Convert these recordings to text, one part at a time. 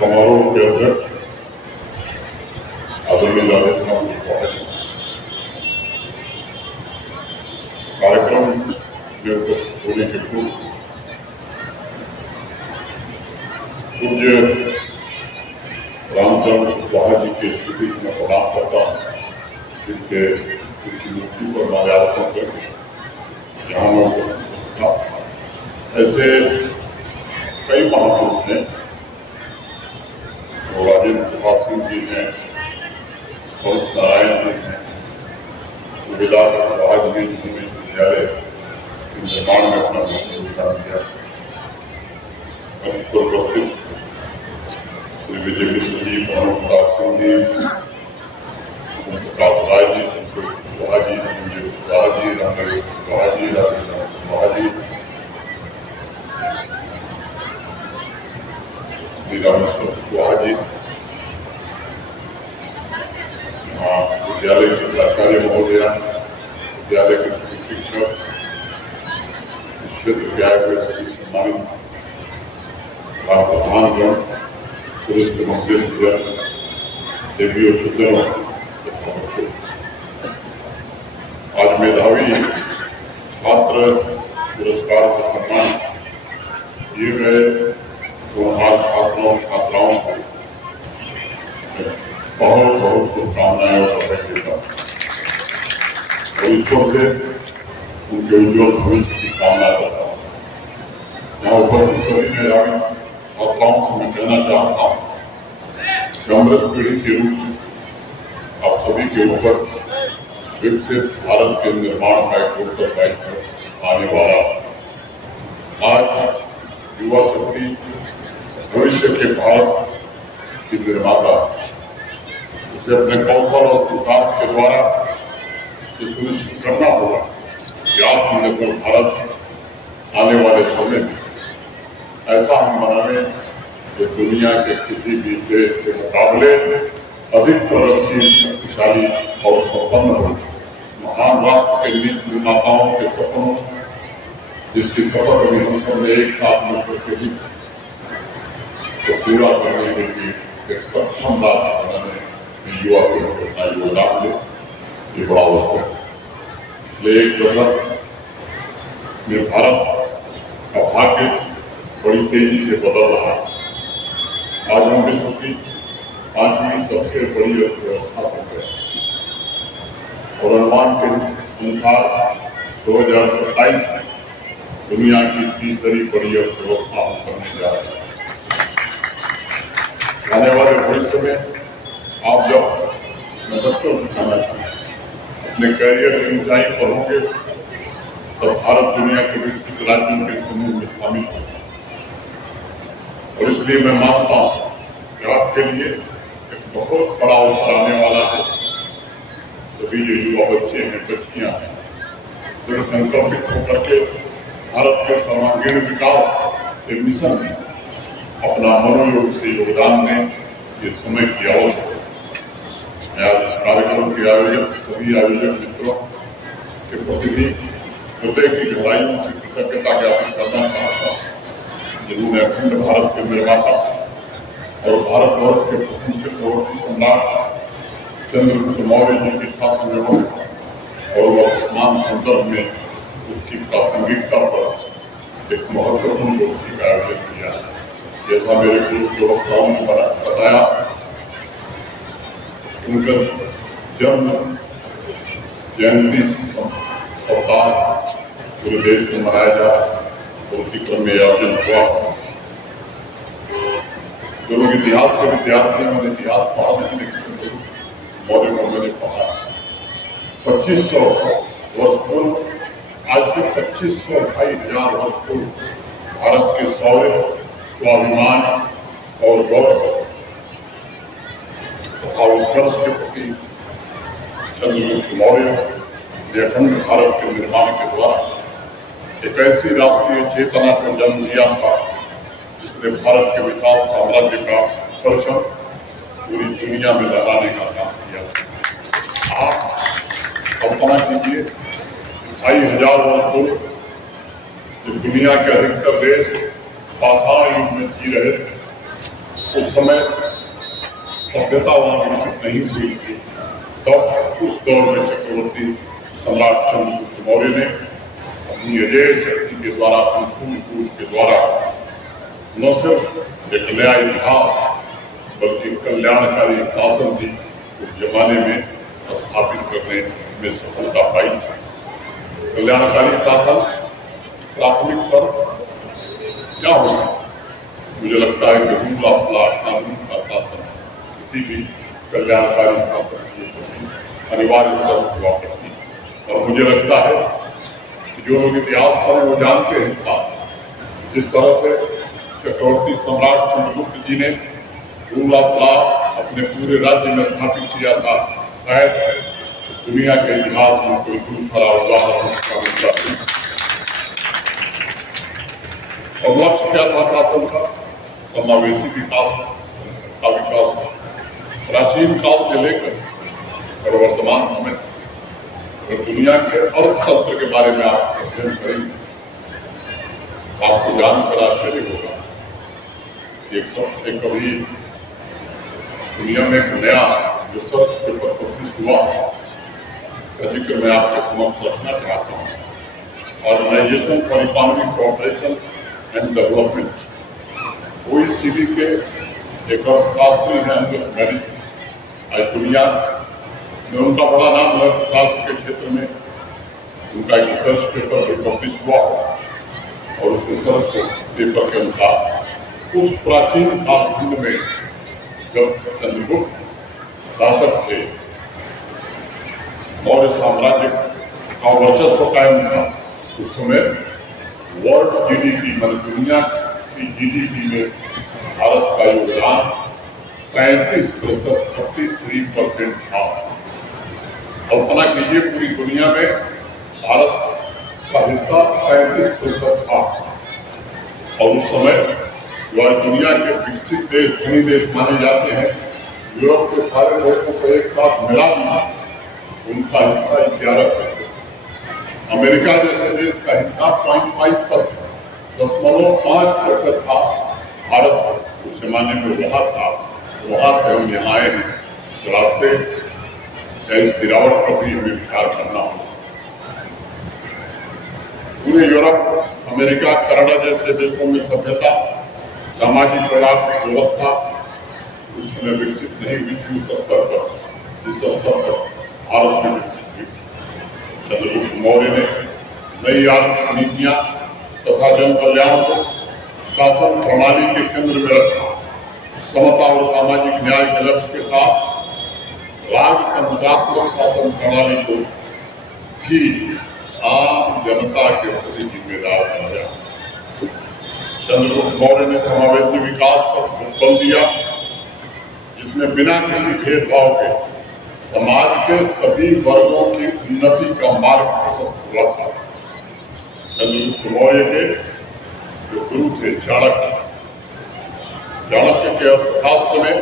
समारोह के अध्यक्ष आदरणीय राधेश्याम कार्यक्रम में उपस्थित होने के पूर्व पूज्य रामचंद्र कुशवाहा जी की स्मृति में प्रणाम करता हूँ, जिनके उनकी मूर्ति पर माल्यार्पण करके यहाँ मैं उपस्थित हो सका। ऐसे कई महापुरुष हैं, राजेंद्र प्रभात सिंह जी हैं, बहुत नारायण जी हैं, सुबेदार कुशवाहा जी जिन्होंने विद्यालय के निर्माण में अपना योगदान दिया। मंच पर उपस्थित श्री विजय मिश्र जी, मोहन प्रताप सिंह जी, प्रकाश राय जी, संतोष कुशवाहा जी, संजय कुशवाहा जी, रामदेव कुशवाहा जी, राधेश्याम कुशवाहा जी, श्री रामेश्वर कुशवाहा जी, विद्यालय के प्राचार्य महोदया, विद्यालय के सभी शिक्षक, क्षेत्र के आए हुए सभी सम्मानित प्रधानगण, वरिष्ठ मंत्रीगण, देवी और शुद्धों तथा बच्चों, आज मेधावी छात्र पुरस्कार से सम्मानित किए गए होनहार छात्रों छात्राओं को बहुत बहुत शुभकामनाएं और बधाई देता हूँ और ईश्वर से उनके उज्ज्वल भविष्य की कामना करता हूँ। यहाँ सभी मेधावी छात्राओं से मैं कहना चाहता हूँ कि अमृत पीढ़ी के रूप में आप सभी के ऊपर विकसित भारत के निर्माण का एक उत्तरदायित्व आने वाला। आज युवा शक्ति भविष्य के भारत की निर्माता, उसे अपने कौशल और पुरुषार्थ के द्वारा ये सुनिश्चित करना होगा कि आत्मनिर्भर भारत आने वाले समय में ऐसा हम बनाए कि दुनिया के किसी भी देश के मुकाबले अधिक प्रगतिशील, शक्तिशाली और संपन्न हो। महान राष्ट्र के नीति निर्माताओं के सपनों, जिसकी शपथ भी हम सब ने एक साथ मिलकर के दी, तो पूरा करने के लिए एक सक्षम राष्ट्र बनाने में युवा को अपना योगदान दे, ये बड़ा अवसर है। इसलिए एक दशक में भारत का भाग्य बड़ी तेजी से बदल रहा है। आज हम विश्व की 5वीं सबसे बड़ी अर्थव्यवस्था बन गए और अनुमान के अनुसार 2027 में दुनिया की तीसरी बड़ी अर्थव्यवस्था हम बनने जा रहे हैं। आने वाले भविष्य में आप जब मैं बच्चों से कहना चाहूँ अपने करियर की ऊंचाई पर होंगे तब भारत दुनिया के विकसित राज्यों के समूह में शामिल होगा। और इसलिए मैं मानता हूँ कि आपके लिए एक बहुत बड़ा अवसर आने वाला है। सभी जो युवा बच्चे हैं, बच्चियां हैं, दृढ़ संकल्पित होकर के भारत के सर्वांगीण विकास के मिशन में अपना मनोयोग से योगदान दें, ये समय की आवश्यकता है। मैं आज इस कार्यक्रम के आयोजक सभी आयोजक मित्रों के प्रति भी हृदय की गहराइयों से कृतज्ञता ज्ञापन करना चाहता हूँ, जिन्होंने अखंड भारत के निर्माता और भारतवर्ष के प्रथम चक्रवर्ती सम्राट चंद्रगुप्त मौर्य जी की शासन व्यवस्था और वर्तमान संदर्भ में उसकी प्रासंगिकता पर एक महत्वपूर्ण गोष्ठी का आयोजन किया है। जैसा मेरे पूर्व के वक्ताओं ने बताया, उनका जन्म जयंती सप्ताह पूरे देश में मनाया जा रहा है और उसी क्रम में आयोजन हुआ। जो लोग इतिहास के विद्यार्थी हैं, मैंने इतिहास पढ़ा नहीं, लेकिन मौर्य को मैंने पढ़ा। 2500 वर्ष पूर्व, आज से 2500-2500 वर्ष पूर्व भारत के शौर्य, स्वाभिमान और गौरव तथा उत्कर्ष के प्रति चंद्रगुप्त मौर्य ने अखंड भारत के निर्माण के द्वारा एक ऐसी राष्ट्रीय चेतना को जन्म दिया था जिसने भारत के विशाल साम्राज्य का परचम पूरी दुनिया में लहराने का काम किया। आप कल्पना कीजिए, 2500 वर्ष पूर्व जब दुनिया के अधिकतर देश पाषाण युग में जी रहे थे, उस समय सभ्यता वहाँ विकसित नहीं हुई थी। तब उस दौर में चक्रवर्ती सम्राट चंद्रगुप्त मौर्य ने अपनी अजय शक्ति के द्वारा, अपनी सूझबूझ के द्वारा न सिर्फ एक नया इतिहास बल्कि कल्याणकारी शासन भी उस जमाने में स्थापित करने में सफलता पाई। कल्याणकारी शासन प्राथमिक स्तर क्या होगा? मुझे लगता है कि रूल ऑफ लॉ, कानून का शासन किसी भी कल्याणकारी शासन की अनिवार्य शर्त हुआ करती है। और मुझे लगता है कि जो लोग इतिहास पढ़े वो जानते हैं जिस तरह से चक्रवर्ती सम्राट चंद्रगुप्त जी ने रूल ऑफ लॉ अपने पूरे राज्य में स्थापित किया था, शायद दुनिया के इतिहास में कोई दूसरा उदाहरण उसका मिलता नहीं। और लक्ष्य क्या था शासन का? समावेशी विकास, सबका विकास हो। प्राचीन काल से लेकर और वर्तमान समय और दुनिया के अर्थतंत्र के बारे में आप अध्ययन करेंगे, आपको जानकर आश्चर्य होगा। एक कभी दुनिया में एक नया रिसर्च पेपर पब्लिश हुआ, उसका जिक्र मैं आपके समक्ष रखना चाहता हूँ। Organisation for economic cooperation and development, OECD के एक अर्थशास्त्री हैं अंगस मैडिसन। आज दुनिया में उनका बड़ा नाम है अर्थशास्त्र के क्षेत्र में। उनका एक रिसर्च पेपर भी पब्लिश हुआ और उस रिसर्च पेपर के अनुसार उस प्राचीन कालखंड में जब चंद्रगुप्त शासक थे, मौर्य साम्राज्य का वर्चस्व कायम था, उस समय वर्ल्ड GDP मान दुनिया की GDP में भारत का योगदान 33% था। कल्पना कीजिए, पूरी दुनिया में भारत का हिस्सा 35% था। और उस समय जो आज दुनिया के विकसित देश, धनी देश माने जाते हैं, यूरोप के सारे देशों को एक साथ मिला दिया, उनका हिस्सा 11%। अमेरिका जैसे देश का हिस्सा 0.5%, 0.5% था। भारत उस जमाने में वहाँ था, वहाँ से हम यहाँ आए हैं। इस रास्ते या इस गिरावट पर भी हमें विचार करना होगा। पूरे यूरोप, अमेरिका, कनाडा जैसे देशों में सभ्यता, सामाजिक और आर्थिक व्यवस्था उस समय विकसित नहीं हुई थी उस स्तर पर, जिस स्तर पर भारत में विकसित हुई थी। चंद्रगुप्त मौर्य ने नई आर्थिक नीतियां तथा जन कल्याण को शासन प्रणाली के केंद्र में रखा। समता और सामाजिक न्याय के लक्ष्य के साथ राजतंत्रात्मक शासन प्रणाली को भी आम जनता के प्रति जिम्मेदार बनाया। चंद्रगुप्त मौर्य ने समावेशी विकास पर बल दिया, जिसमें बिना किसी भेदभाव के समाज के सभी वर्गों की उन्नति का मार्ग प्रशस्त हुआ था। चंद्रगुप्त मौर्य के जो गुरु थे चाणक्य के अर्थशास्त्र में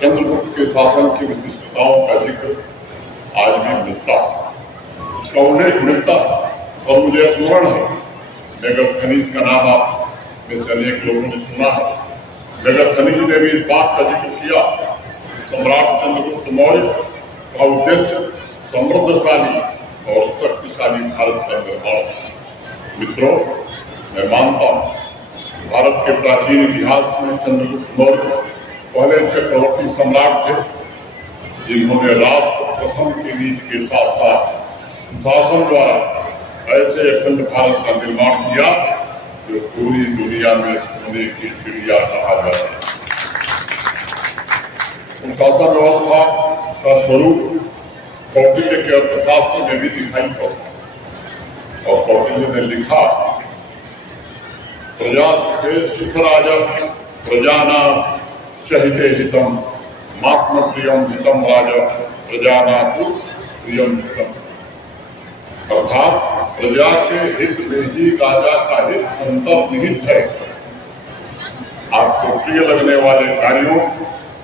चंद्रगुप्त के शासन की विशिष्टताओं का जिक्र आज भी मिलता है, उसका उल्लेख मिलता है। और मुझे स्मरण है, मेगास्थनीज का नाम आप में से अनेक लोगों ने सुना है। मेगास्थनीज ने भी इस बात का जिक्र किया कि सम्राट चंद्रगुप्त मौर्य का उद्देश्य समृद्धशाली और शक्तिशाली भारत का निर्माण है। मित्रों, मैं मानता हूँ भारत के प्राचीन इतिहास में चंद्रगुप्त मौर्य पहले चक्रवर्ती सम्राट थे, जिन्होंने राष्ट्र प्रथम की नीति के साथ साथ सुशासन द्वारा ऐसे अखंड भारत का निर्माण किया जो पूरी दुनिया में सोने की चिड़िया कहा जाता है। सुशासन व्यवस्था का स्वरूप कौटिल्य के अर्थशास्त्र में भी दिखाई पड़ता। और कौटिल्य ने लिखा, प्रजा सुखे सुख राजा प्रजाना चहिते हितम मात्म प्रियम हितम राजा प्रजाना प्रियम हितम। अर्थात प्रजा के हित में ही राजा का हित अंतर्निहित है। आपको प्रिय लगने वाले कार्यों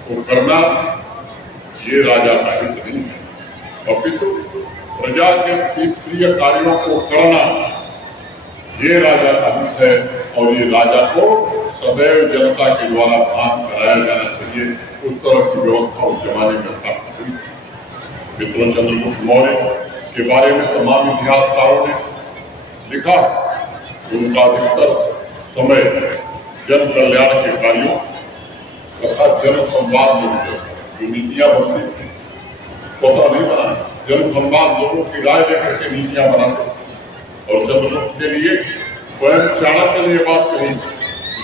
को करना ये राजा का हित नहीं है, अपितु प्रजा के प्रिय कार्यों को करना ये राजा का हित है। और ये राजा को सदैव जनता के द्वारा भान कराया जाना चाहिए। उस तरह की व्यवस्था उस जमाने में स्थापित हुई। मित्रों, चंद्रगुप्त मौर्य के बारे में तमाम इतिहासकारों ने लिखा। उनका अधिकतर समय जन कल्याण के कार्यों तथा जन संवाद में जो नीतियां बनती थी स्वतः नहीं बना, जन संवाद लोगों की राय लेकर के नीतियां बनाते। और चंद्रगुप्त के लिए स्वयं चाणक्य ने यह बात कही,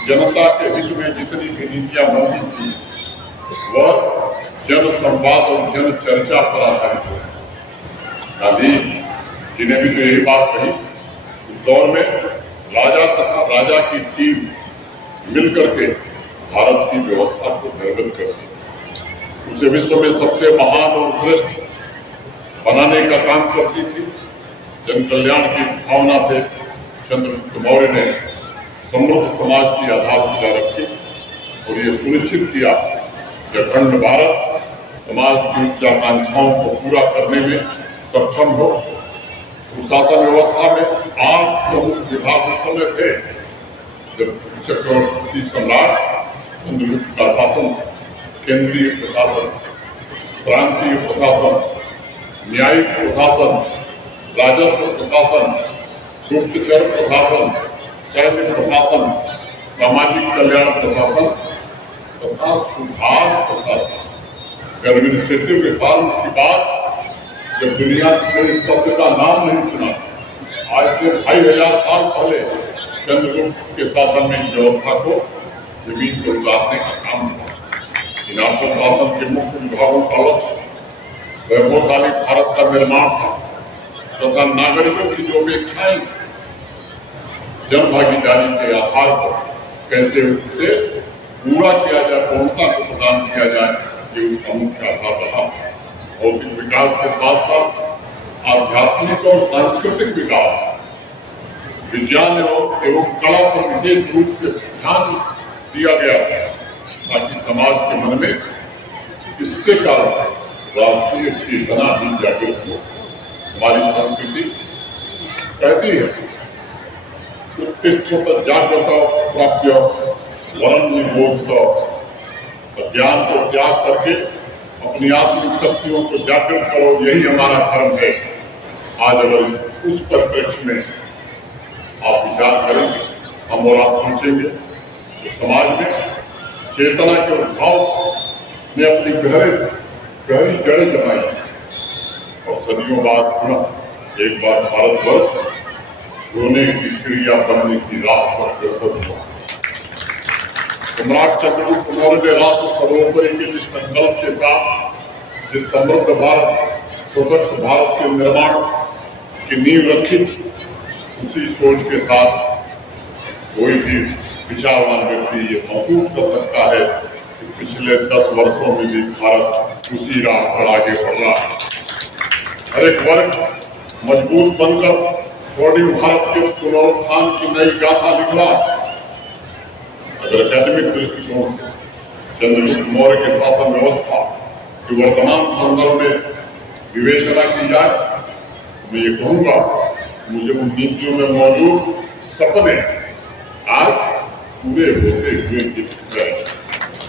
जनता के हित में जितनी भी नीतियां बनती थी वह जन संवाद और जन चर्चा पर आधारित है। गांधी जी ने भी तो यही बात कही। उस दौर में राजा तथा राजा की टीम मिलकर के भारत की व्यवस्था को निर्मित करती, उसे विश्व में सबसे महान और श्रेष्ठ बनाने का काम करती थी। जन कल्याण की भावना से चंद्रगुप्त मौर्य ने समृद्ध समाज की आधारशिला रखी और ये सुनिश्चित किया कि अखंड भारत समाज की उच्चाकांक्षाओं को पूरा करने में सक्षम हो। उस शासन व्यवस्था में 8 प्रमुख विभाग उस समय थे जब चक्रवर्ती सम्राट चंद्रगुप्त का शासन था। केंद्रीय प्रशासन, प्रांतीय प्रशासन, न्यायिक प्रशासन, राजस्व प्रशासन, गुप्तचर प्रशासन, सैन्य प्रशासन, सामाजिक कल्याण प्रशासन तथा सुधार प्रशासन। एडमिनिस्ट्रेटिव रिफॉर्म्स की बात जब दुनिया में इस शब्द का नाम नहीं सुना, आज से 2500 साल पहले चंद्रगुप्त के शासन में इस व्यवस्था को जमीन पर उतारने का काम हुआ। इन आर्थिक शासन के मुख्य विभागों का लक्ष्य वैभवशाली भारत का निर्माण था तथा नागरिकों की जो अपेक्षाएं थी जन भागीदारी के आधार पर कैसे उसे पूरा किया जाए, पूर्णता को प्रदान किया जाए, ये उसका मुख्य आधार रहा। भौतिक विकास के साथ साथ आध्यात्मिक और सांस्कृतिक विकास, विज्ञान एवं कला पर विशेष रूप से ध्यान दिया गया ताकि समाज के मन में इसके कारण राष्ट्रीय चेतना भी जागृत हो। हमारी संस्कृति कहती है उत्तिष्ठत जागृत प्राप्य वरम निबोधत, ज्ञान को त्याग करके अपनी आत्मिक शक्तियों को जागृत करो, यही हमारा धर्म है। आज अगर उस परिप्रेक्ष्य में आप विचार करेंगे, हम और आप सोचेंगे तो समाज में चेतना के उद्भाव ने अपनी गहरी जड़ें जमाई और सदियों बाद पुनः एक बार भारतवर्ष सोने की चिड़िया बनने की राह पर अग्रसर हुआ। सम्राट चंद्रगुप्त मौर्य ने राष्ट्र सर्वोपरि के जिस संकल्प के साथ जिस समृद्ध भारत, सशक्त भारत के निर्माण की नींव रखी थी, उसी सोच के साथ कोई भी विचारवान व्यक्ति ये महसूस कर सकता है कि पिछले 10 वर्षों में भी भारत उसी राह पर आगे बढ़ रहा है। हर एक वर्ग मजबूत बनकर स्वर्णिम भारत के पुनरुत्थान की नई गाथा लिख रहा है। अगर एकेडमिक दृष्टिकोण से चंद्रगुप्त मौर्य के शासन व्यवस्था की वर्तमान संदर्भ में विवेचना की जाए, मैं ये कहूँगा मुझे उन नीतियों में मौजूद सपने आज पूरे होते हुए दिख रहे हैं।